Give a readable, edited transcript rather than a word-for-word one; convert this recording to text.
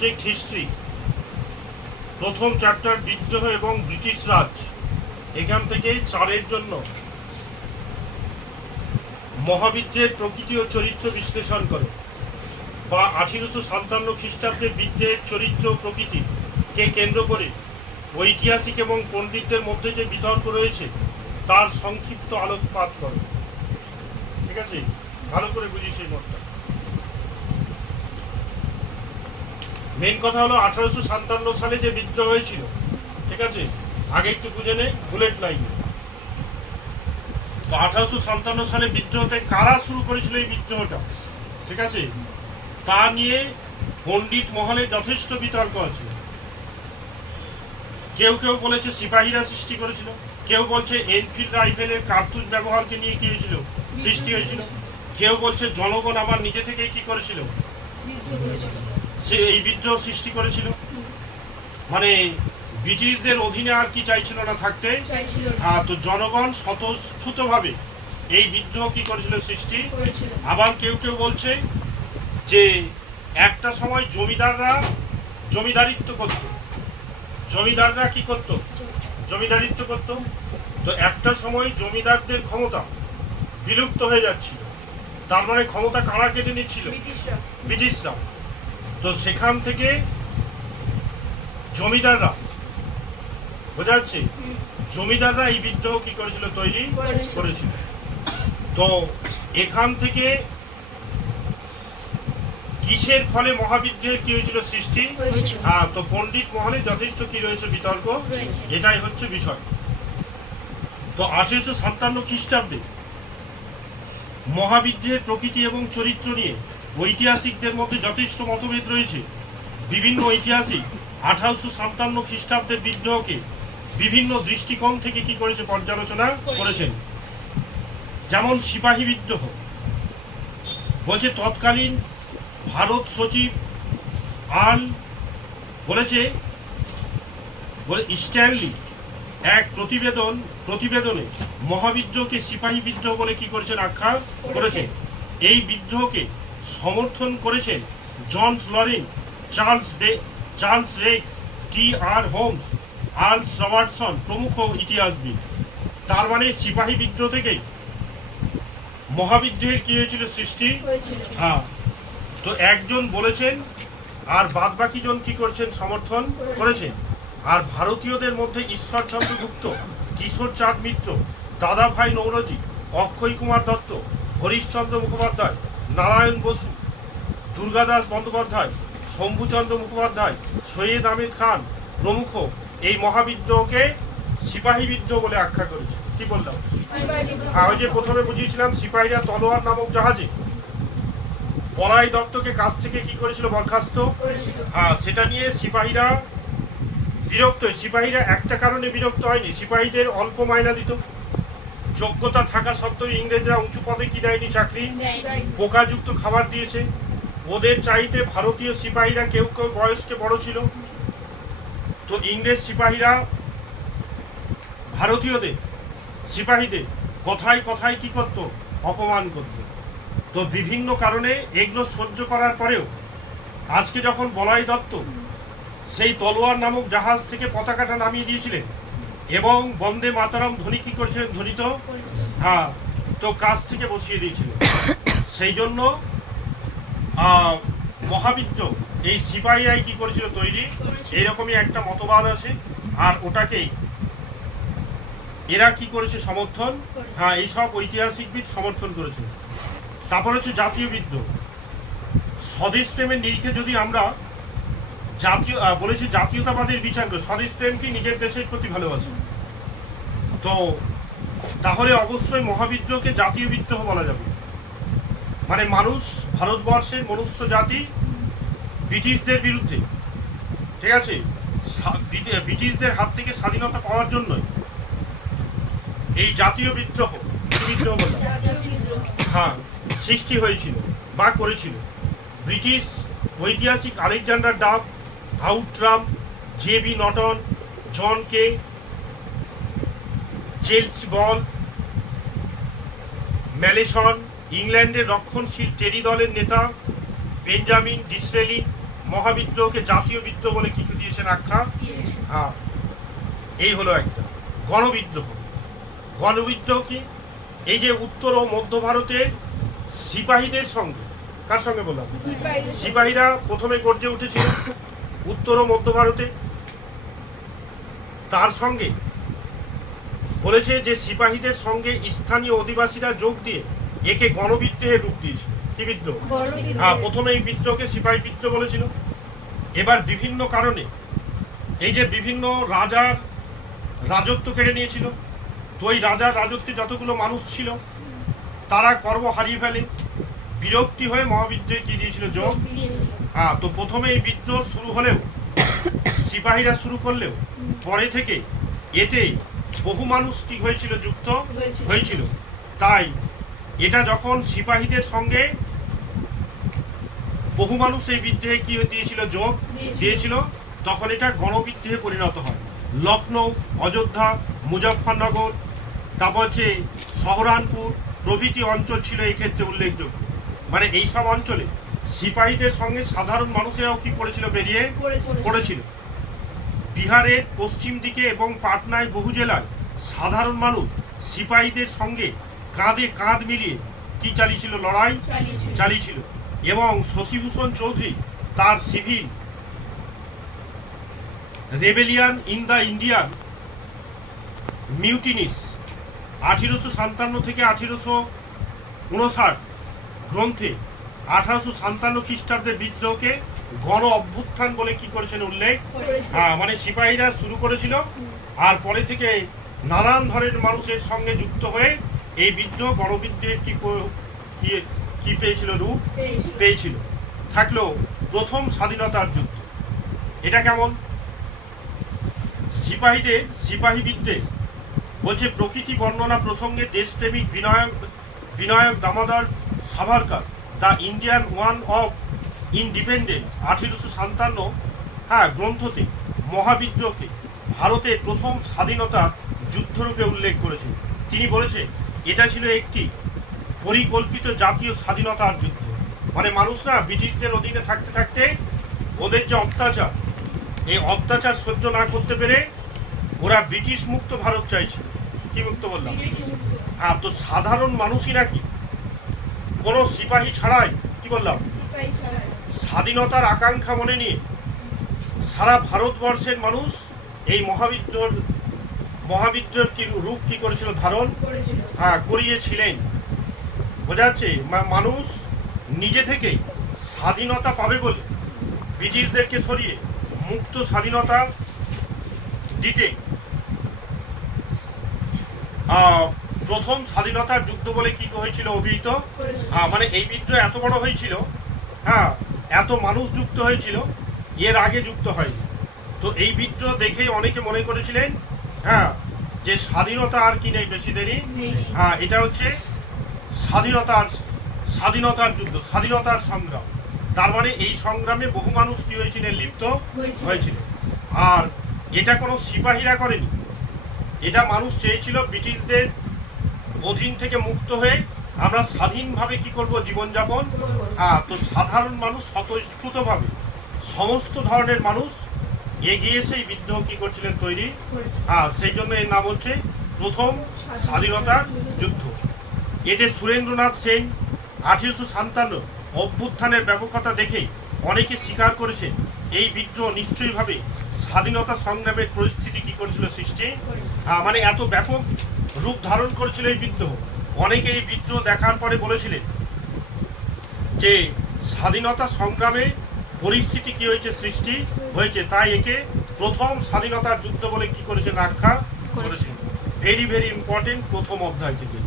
Subject history, প্রথম chapter বিদ্রোহ এবং ব্রিটিশ রাজ, এখান থেকে 4-এর জন্য মহাবিদ্রোহের প্রকৃতি ও চরিত্র বিশ্লেষণ করে, বা 1857 খ্রিস্টাব্দে বিদ্রোহের চরিত্র প্রকৃতিকে কেন্দ্র করে ঐতিহাসিক এবং পণ্ডিতদের মধ্যে যে বিতর্ক রয়েছে তার সংক্ষিপ্ত আলোকপাত করে। ঠিক আছে, ভালো করে বুঝি সেই মতটা। মেন কথা হলো 1857 সালে যে বিদ্রোহ হয়েছিল, ঠিক আছে, আগে একটু বুঝে নেই বুলেট লাইনে। তো 1857 সালে বিদ্রোহতে কারা শুরু করেছিল এই বিদ্রোহটা, ঠিক আছে, তা নিয়ে পণ্ডিত মহলে যথেষ্ট বিতর্ক আছে। কেউ কেউ বলেছে সিপাহীরা সৃষ্টি করেছিল, কেউ বলছে এনফিল্ড রাইফেলের কার্তুজ ব্যবহারকে নিয়ে কি হয়েছিল, সৃষ্টি হয়েছিল, কেউ বলছে জনগণ আবার নিজে থেকেই কি করেছিল, সে এই বিদ্রোহ সৃষ্টি করেছিল। মানে ব্রিটিশদের অধীনে আর কি চাইছিল না থাকতে, তো জনগণ স্বতঃস্ফূর্তভাবে এই বিদ্রোহ কি করেছিল, সৃষ্টি। আবার কেউ কেউ বলছে যে একটা সময় জমিদাররা জমিদারিত্ব করত, জমিদাররা কি করত, জমিদারিত্ব করত। তো একটা সময় জমিদারদের ক্ষমতা বিলুপ্ত হয়ে যাচ্ছিল, তার মানে ক্ষমতা কারা কেটে নিচ্ছিল, ব্রিটিশরা। তো সেখান থেকে জমিদাররা, বোঝা যাচ্ছে, জমিদাররা এই বিদ্রোহ কি করেছিল, তৈরি করেছিল। তো এখান থেকে কিসের ফলে মহাবিদ্রোহের কি হয়েছিল, সৃষ্টি। তো পণ্ডিত মহলে যথেষ্ট কি রয়েছে, বিতর্ক, এটাই হচ্ছে বিষয়। তো 1857 খ্রিস্টাব্দে মহাবিদ্রোহের প্রকৃতি এবং চরিত্র নিয়ে ঐতিহাসিকদের মধ্যে যথেষ্ট মতভেদ রয়েছে। বিভিন্ন ঐতিহাসিক 1857 খ্রিস্টাব্দের বিদ্রোহকে বিভিন্ন দৃষ্টিকোণ থেকে কি করেছে, পর্যালোচনা করেছেন। যেমন সিপাহী বিদ্রোহ, বলছে তৎকালীন ভারত সচিব বলেছে স্ট্যানলি এক প্রতিবেদনে মহাবিদ্রোহকে সিপাহী বিদ্রোহ বলে কি করেছেন, আখ্যা করেছেন। এই বিদ্রোহকে সমর্থন করেছেন Jones Lauren, Charles Rex, T R. Holmes, Earls Robertson প্রমুখ ইতিহাসবিদ। তার মানে সিপাহী বিদ্রোহ থেকেই মহাবিদ্রোহের কি হয়েছিল, সৃষ্টি। হ্যাঁ, তো একজন বলেছেন আর বাদ বাকি জন কি করেছেন, সমর্থন করেছেন। আর ভারতীয়দের মধ্যে ঈশ্বরচন্দ্র গুপ্ত, কিশোর চাঁদ মিত্র, দাদাভাই নৌরজি, অক্ষয় কুমার দত্ত, হরিশচন্দ্র মুখোপাধ্যায়, নারায়ণ বসু, দুর্গাদাস বন্দ্যোপাধ্যায়, শম্ভুচন্দ্র মুখোপাধ্যায়, সৈয়দ আমির খান প্রমুখ এই মহাবিদ্রোহকে সিপাহী বিদ্রোহ বলে আখ্যা করেছে। কি বললাম? ওই যে প্রথমে বুঝিয়েছিলাম, সিপাহীরা তলোয়ার নামক জাহাজে বলাই দত্তকে কাছ থেকে কি করেছিল, বরখাস্ত। সেটা নিয়ে সিপাহীরা বিরক্ত। সিপাহীরা একটা কারণে বিরক্ত হয়নি, সিপাহীদের অল্প মাইনা দিত, যোগ্যতা থাকা সত্ত্বেও ইংরেজরা উঁচু পদে কি দেয়নি, চাকরি, পোকাযুক্ত খাবার দিয়েছে। ওদের চাইতে ভারতীয় সিপাহীরা কেউ কেউ বয়সকে বড় ছিল। তো ইংরেজ সিপাহীরা ভারতীয়দের সিপাহীদের কথায় কথায় কি করত, অপমান করত। তো বিভিন্ন কারণে এগুলো সহ্য করার পরেও আজকে যখন বলাই দত্ত সেই তলোয়ার নামক জাহাজ থেকে পতাকাটা নামিয়ে দিয়েছিলেন এবং বন্দে মাতরম ধ্বনি কি করেছিলেন, ধ্বনিত, তো কাছ থেকে বসিয়ে দিয়েছিলেন। সেই জন্য মহাবিদ্রোহ এই সিপাহীরাই কি করেছিল, তৈরি। এইরকমই একটা মতবাদ আছে, আর ওটাকেই এরা কি করেছে, সমর্থন। এইসব ঐতিহাসিকবিদ সমর্থন করেছে। তারপর হচ্ছে জাতীয় বিদ্রোহ। স্বদেশ প্রেমের নিরিখে যদি আমরা বলেছি জাতীয়তাবাদের বিচার করে, স্বদেশ প্রেম কি নিজের দেশের প্রতি ভালোবাসা, তো তাহলে অবশ্যই মহাবিদ্রোহকে জাতীয় বিদ্রোহ বলা যাবে। মানে মানুষ, ভারতবর্ষের মনুষ্য জাতি ব্রিটিশদের বিরুদ্ধে, ঠিক আছে, ব্রিটিশদের হাত থেকে স্বাধীনতা পাওয়ার জন্য এই জাতীয় বিদ্রোহ সৃষ্টি হয়েছিল বা করেছিল। ব্রিটিশ ঐতিহাসিক Alexander Duff, Outram, J B. Norton, John Kaye, Chelsea Ball, Malleson, ইংল্যান্ডের রক্ষণশীল টেরি দলের নেতা বেঞ্জামিন ডিসরেলি, মহাবিদ্রোহকে জাতীয় বিদ্রোহ বলে কি দিয়েছেন আখ্যা। হ্যাঁ, এই হলো একটা গণবিদ্রোহ। গণবিদ্রোহ কি? এই যে উত্তর ও মধ্য ভারতের সিপাহীদের সঙ্গে, কার সঙ্গে বললাম, সিপাহীরা প্রথমে গর্জে উঠেছিল উত্তর ও মধ্য ভারতে, তার সঙ্গে বলেছে যে সিপাহীদের সঙ্গে স্থানীয় অধিবাসীরা যোগ দিয়ে একে গণবিদ্রোহের রূপ দিয়েছে। কি বিদ্রোহ? হ্যাঁ, প্রথমে এই বিদ্রোহকে সিপাহী বিদ্রোহ বলেছিল। এবার বিভিন্ন কারণে এই যে বিভিন্ন রাজার রাজত্ব কেড়ে নিয়েছিল, তো ওই রাজার রাজত্বে যতগুলো মানুষ ছিল তারা কর্ম হারিয়ে ফেলে, বিরক্তি হয়ে মহাবিদ্রোহে কি দিয়েছিল? যোগ। হ্যাঁ, তো প্রথমে এই বিদ্রোহ শুরু হলেও সিপাহীরা শুরু করলেও পরে থেকে এতে বহু মানুষ কি হয়েছিল? যুক্ত হয়েছিল। তাই এটা যখন সিপাহীদের সঙ্গে বহু মানুষ এই বিদ্রোহে কি দিয়েছিল? যোগ দিয়েছিল, তখন এটা গণবিদ্রোহে পরিণত হয়। লখনৌ, অযোধ্যা, মুজফ্ফরনগর, তারপর হচ্ছে সহরানপুর প্রভৃতি অঞ্চল ছিল এই ক্ষেত্রে উল্লেখযোগ্য। মানে এইসব অঞ্চলে সিপাহীদের সঙ্গে সাধারণ মানুষেরাও কি পড়েছিল? বেরিয়ে পড়েছিল। বিহারের পশ্চিম দিকে এবং পাটনায় বহু জেলায় সাধারণ মানুষ সিপাহীদের সঙ্গে কাঁধে কাঁধ মিলিয়ে কি চালিয়েছিল? লড়াই চালিয়েছিল। এবং শশীভূষণ চৌধুরী তার civil rebellion in the Indian mutinies 1857 থেকে 1859 গ্রন্থে 1857 খ্রিস্টাব্দের বিদ্রোহকে গণ অভ্যুত্থান বলে কি করেছেন? উল্লেখ। হ্যাঁ, মানে সিপাহীরা শুরু করেছিল আর পরে থেকে নানান ধরনের মানুষের সঙ্গে যুক্ত হয়ে এই বিদ্রোহ গণবিদ্রোহের কি পেয়েছিল? রূপ পেয়েছিল। থাকলো প্রথম স্বাধীনতার যুদ্ধ। এটা কেমন? সিপাহীদের সিপাহী বিদ্রোহ বলছে প্রকৃতি বর্ণনা প্রসঙ্গে দেশপ্রেমিক Vinayak Damodar Savarkar the Indian war of independence 1857 হ্যাঁ গ্রন্থতে মহাবিদ্রোহকে ভারতের প্রথম স্বাধীনতা যুদ্ধরূপে উল্লেখ করেছেন। তিনি বলেছেন এটা ছিল একটি পরিকল্পিত জাতীয় স্বাধীনতার যুদ্ধ। মানে মানুষরা ব্রিটিশদের অধীনে থাকতে থাকতে ওদের যে অত্যাচার, এই অত্যাচার সহ্য না করতে পেরে ওরা ব্রিটিশ মুক্ত ভারত চাইছিল। কি মুক্ত বললাম? হ্যাঁ, তো সাধারণ মানুষই নাকি কোনো সিপাহী ছাড়াই কি বললাম স্বাধীনতার আকাঙ্ক্ষা মনে নিয়ে সারা ভারতবর্ষের মানুষ এই মহাবিদ্রোহের কি রূপ কি করেছিল? ধারণ হ্যাঁ করিয়েছিলেন। বোঝা যাচ্ছে মানুষ নিজে থেকে স্বাধীনতা পাবে বলে ব্রিটিশদেরকে সরিয়ে মুক্ত স্বাধীনতা দিতে প্রথম স্বাধীনতার যুদ্ধ বলে কি হয়েছিল? অভিহিত। হ্যাঁ, মানে এই বিদ্রোহ এত বড় হয়েছিল, হ্যাঁ এত মানুষ যুক্ত হয়েছিল, এর আগে যুক্ত হয়নি। তো এই বিদ্রোহ দেখে অনেকে মনে করেছিলেন হ্যাঁ যে স্বাধীনতা আর কি নেই, বেশি দেরি। হ্যাঁ, এটা হচ্ছে স্বাধীনতার যুদ্ধ, স্বাধীনতার সংগ্রাম। তার মানে এই সংগ্রামে বহু মানুষ কি হয়েছিলেন? লিপ্ত হয়েছিলেন। আর এটা কোনো সিপাহীরা করেনি, এটা মানুষ চেয়েছিল ব্রিটিশদের অধীন থেকে মুক্ত হয়ে আমরা স্বাধীনভাবে কি করব? জীবনযাপন। হ্যাঁ, তো সাধারণ মানুষ স্বতঃস্ফূর্তভাবে সমস্ত ধরনের মানুষ এগিয়ে এসে এই বিদ্রোহ কি করছিলেন? তৈরি। হ্যাঁ, সেই জন্য এর নাম হচ্ছে প্রথম স্বাধীনতার যুদ্ধ। এতে সুরেন্দ্রনাথ সেন 1857 অভ্যুত্থানের ব্যাপকতা দেখে অনেকে স্বীকার করেছে এই বিদ্রোহ নিশ্চয়ইভাবে স্বাধীনতা সংগ্রামের পরিস্থিতি কি করেছিল? সৃষ্টি। মানে এত ব্যাপক রূপ ধারণ করেছিল এই বিদ্রোহ। অনেকে এই বিদ্রোহ দেখার পরে বলেছিলেন যে স্বাধীনতা সংগ্রামে পরিস্থিতি কি হয়েছে? সৃষ্টি হয়েছে। তাই একে প্রথম স্বাধীনতার যুদ্ধ বলে কি করেছেন? আখ্যা করেছেন। ভেরি ভেরি ইম্পর্টেন্ট প্রথম অধ্যায় থেকে।